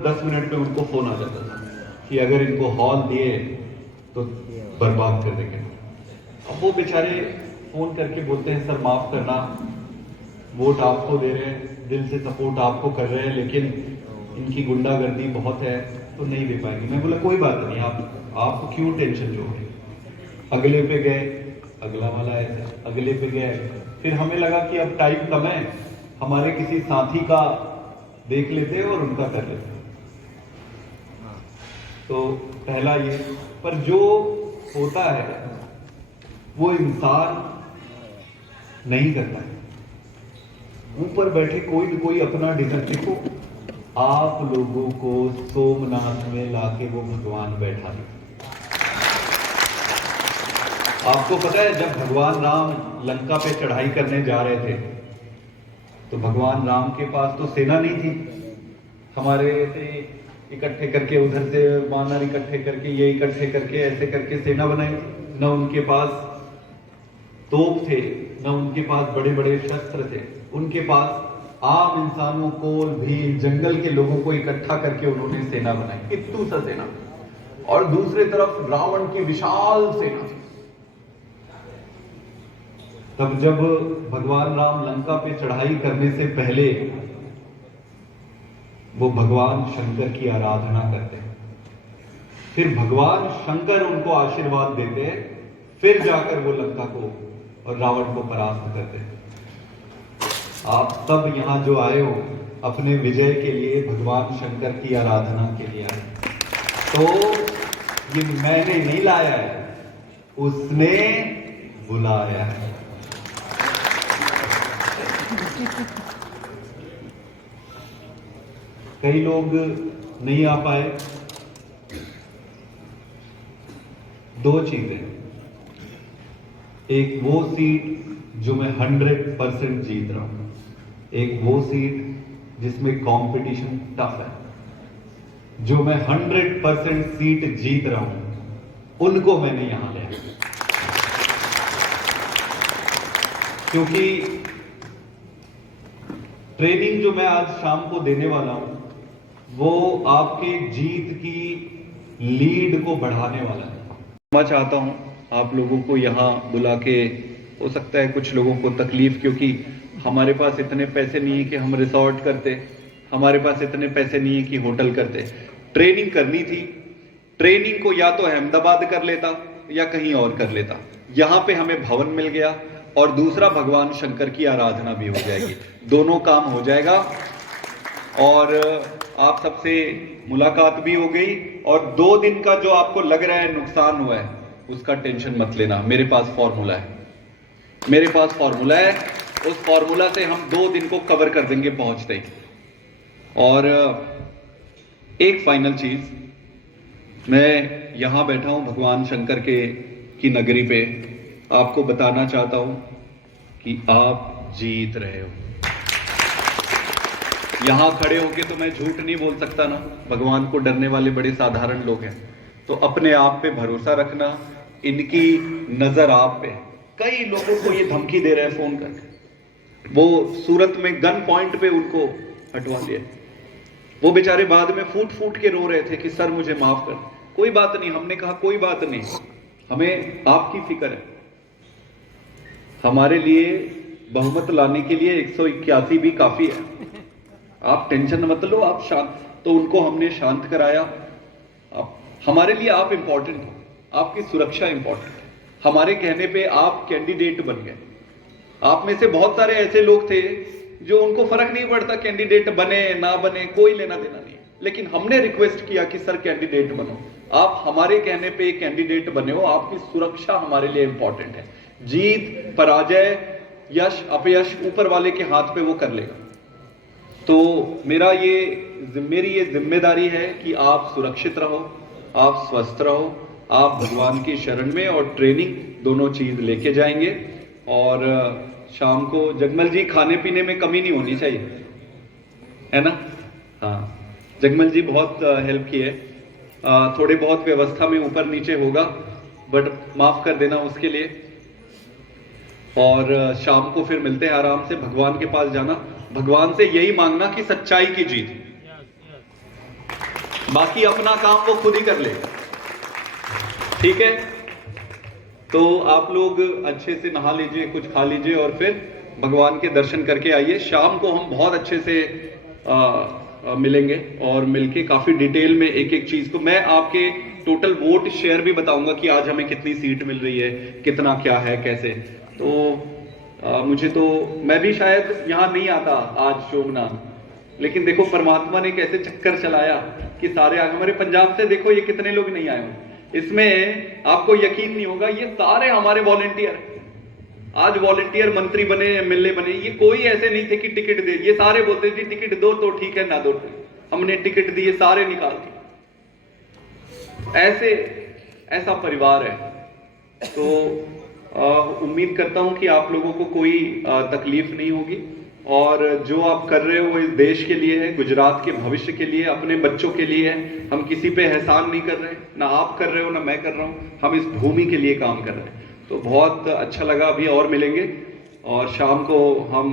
10 minute में उनको phone आ जाता था कि अगर इनको हॉल दिए तो बर्बाद कर देंगे। अब वो बेचारे फोन करके बोलते हैं सर माफ करना, वोट आपको दे रहे हैं, दिल से सपोर्ट आपको कर रहे हैं, लेकिन इनकी गुंडागर्दी बहुत है तो नहीं दे पाएंगे। मैं बोला कोई बात नहीं, आपको क्यों टेंशन जो है। अगले पे गए, अगला वाला ऐसा, अगले पे गए, फिर हमें लगा कि अब टाइम कम है, हमारे किसी साथी का देख लेते और उनका कर लेते। तो पहला ये, पर जो होता है वो इंसान नहीं करता है। ऊपर बैठे कोई भी कोई अपना डिजाइन, देखो आप लोगों को सोमनाथ में लाके वो भगवान बैठा दे। आपको पता है जब भगवान राम लंका पे चढ़ाई करने जा रहे थे तो भगवान राम के पास तो सेना नहीं थी। हमारे से इकट्ठे करके, उधर से वानर इकट्ठे करके, ये इकट्ठे करके, ऐसे करके सेना बनाई। न उनके पास तोप थे, न उनके पास बड़े बड़े शस्त्र थे, उनके पास आम इंसानों को, भील, जंगल के लोगों को इकट्ठा करके उन्होंने सेना बनाई, इतू सा सेना। और दूसरी तरफ रावण की विशाल सेना थी। तब जब भगवान राम लंका पे चढ़ाई करने से पहले वो भगवान शंकर की आराधना करते हैं, फिर भगवान शंकर उनको आशीर्वाद देते हैं, फिर जाकर वो लंका को और रावण को परास्त करते हैं। आप सब यहां जो आए हो अपने विजय के लिए, भगवान शंकर की आराधना के लिए आए। तो ये मैंने नहीं लाया है, उसने बुलाया है। कई लोग नहीं आ पाए। दो चीजें, एक वो सीट जो मैं 100% जीत रहा हूं, एक वो सीट जिसमें कंपटीशन टफ है। जो मैं 100% सीट जीत रहा हूं उनको मैंने यहां ले आया, क्योंकि ट्रेनिंग जो मैं आज शाम को देने वाला हूं वो आपके जीत की लीड को बढ़ाने वाला है। मैं चाहता हूं आप लोगों को यहां बुला के, हो सकता है कुछ लोगों को तकलीफ, क्योंकि हमारे पास इतने पैसे नहीं है कि हम रिसोर्ट करते, हमारे पास इतने पैसे नहीं है कि होटल करते। ट्रेनिंग करनी थी, ट्रेनिंग को या तो अहमदाबाद कर लेता या कहीं और कर लेता। यहां पे हमें भवन मिल गया और दूसरा भगवान शंकर की आराधना भी हो जाएगी, दोनों काम हो जाएगा। और आप सबसे मुलाकात भी हो गई, और 2 दिन का जो आपको लग रहा है नुकसान हुआ है उसका टेंशन मत लेना। मेरे पास फॉर्मूला है, मेरे पास फॉर्मूला है, उस फॉर्मूला से हम 2 दिन को कवर कर देंगे पहुंचते ही। और एक फाइनल चीज, मैं यहां बैठा हूं भगवान शंकर की नगरी पे, आपको बताना चाहता हूं कि आप जीत रहे हो। यहां खड़े होके तो मैं झूठ नहीं बोल सकता ना, भगवान को डरने वाले बड़े साधारण लोग हैं। तो अपने आप पे भरोसा रखना, इनकी नजर आप पे। कई लोगों को ये धमकी दे रहे हैं फोन करके, वो सूरत में गन पॉइंट पे उनको हटवा दिया। वो बेचारे बाद में फूट फूट के रो रहे थे कि सर मुझे माफ कर। कोई बात नहीं, हमने कहा कोई बात नहीं, हमें आपकी फिक्र है। हमारे लिए बहुमत लाने के लिए 181 भी काफी है, आप टेंशन मत लो, आप शांत। तो उनको हमने शांत कराया। हमारे लिए आप इंपॉर्टेंट हो, आपकी सुरक्षा इंपॉर्टेंट है। हमारे कहने पे आप कैंडिडेट बन गए। आप में से बहुत सारे ऐसे लोग थे जो उनको फर्क नहीं पड़ता कैंडिडेट बने ना बने, कोई लेना देना नहीं, लेकिन हमने रिक्वेस्ट किया कि सर कैंडिडेट बनो। आप हमारे कहने पे कैंडिडेट बने हो, आपकी सुरक्षा हमारे लिए इंपॉर्टेंट है। जीत पराजय, यश अपयश ऊपर वाले के हाथ पे वो कर लेगा। तो मेरी ये जिम्मेदारी है कि आप सुरक्षित रहो, आप स्वस्थ रहो, आप भगवान की शरण में और ट्रेनिंग दोनों चीज लेके जाएंगे। और शाम को जगमल जी खाने पीने में कमी नहीं होनी चाहिए, है ना? हाँ, जगमल जी बहुत हेल्प की है, थोड़े बहुत व्यवस्था में ऊपर नीचे होगा, बट माफ कर देना उसके लिए। और शाम को फिर मिलते हैं आराम से। भगवान के पास जाना, भगवान से यही मांगना कि सच्चाई की जीत। बाकी अपना काम वो खुद ही कर ले, ठीक है। तो आप लोग अच्छे से नहा लीजिए, कुछ खा लीजिए और फिर भगवान के दर्शन करके आइए। शाम को हम बहुत अच्छे से मिलेंगे और मिलके काफी डिटेल में एक एक चीज को, मैं आपके टोटल वोट शेयर भी बताऊंगा कि आज हमें कितनी सीट मिल रही है, कितना क्या है, कैसे। तो मुझे तो, मैं भी शायद यहां नहीं आता आज सोमनाथ, लेकिन देखो परमात्मा ने कैसे चक्कर चलाया कि सारे आगे। हमारे पंजाब से देखो ये कितने लोग नहीं आए हो, इसमें आपको यकीन नहीं होगा, ये सारे हमारे वॉलेंटियर, आज वॉलेंटियर मंत्री बने, एमएलए बने, ये कोई ऐसे नहीं थे कि टिकट दे, ये सारे बोलते थे टिकट दो तो ठीक है, ना दो हमने टिकट दिए, सारे निकाल दिए। ऐसे ऐसा परिवार है। तो उम्मीद करता हूं कि आप लोगों को कोई तकलीफ नहीं होगी, और जो आप कर रहे हो वो इस देश के लिए है, गुजरात के भविष्य के लिए, अपने बच्चों के लिए है। हम किसी पे एहसान नहीं कर रहे, ना आप कर रहे हो ना मैं कर रहा हूं, हम इस भूमि के लिए काम कर रहे हैं। तो बहुत अच्छा लगा, अभी और मिलेंगे और शाम को हम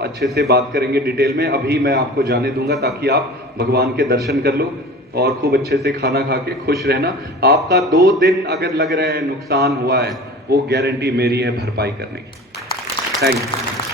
अच्छे से बात करेंगे डिटेल में। अभी मैं आपको जाने दूंगा ताकि आप भगवान के दर्शन कर लो और खूब अच्छे से खाना खा के खुश रहना। आपका 2 दिन अगर लग रहे हैं नुकसान हुआ है, वो गारंटी मेरी है भरपाई करने की। Thank you.